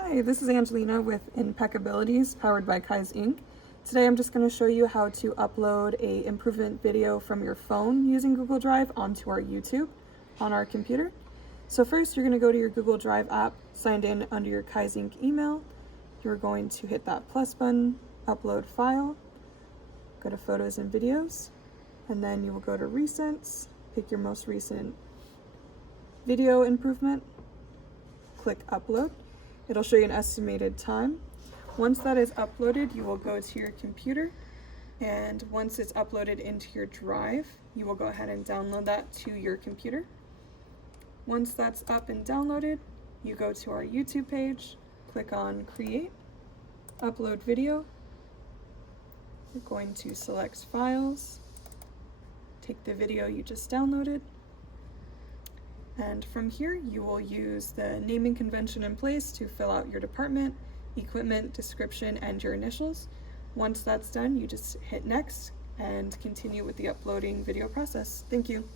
Hi, this is Angelina with Impeccabilities powered by Kaizink. Today I'm just going to show you how to upload a improvement video from your phone using Google Drive onto our YouTube on our computer. So first you're going to go to your Google Drive app, signed in under your Kaizink email. You're going to hit that plus button, upload file, go to photos and videos, and then you will go to recents, pick your most recent video improvement, click upload. It'll show you an estimated time. Once that is uploaded, you will go to your computer, and once it's uploaded into your drive, you will go ahead and download that to your computer. Once that's up and downloaded, you go to our YouTube page, click on Create, Upload Video. You're going to select Files, take the video you just downloaded, and from here you will use the naming convention in place to fill out your department, equipment, description, and your initials. Once that's done, you just hit next and continue with the uploading video process. Thank you.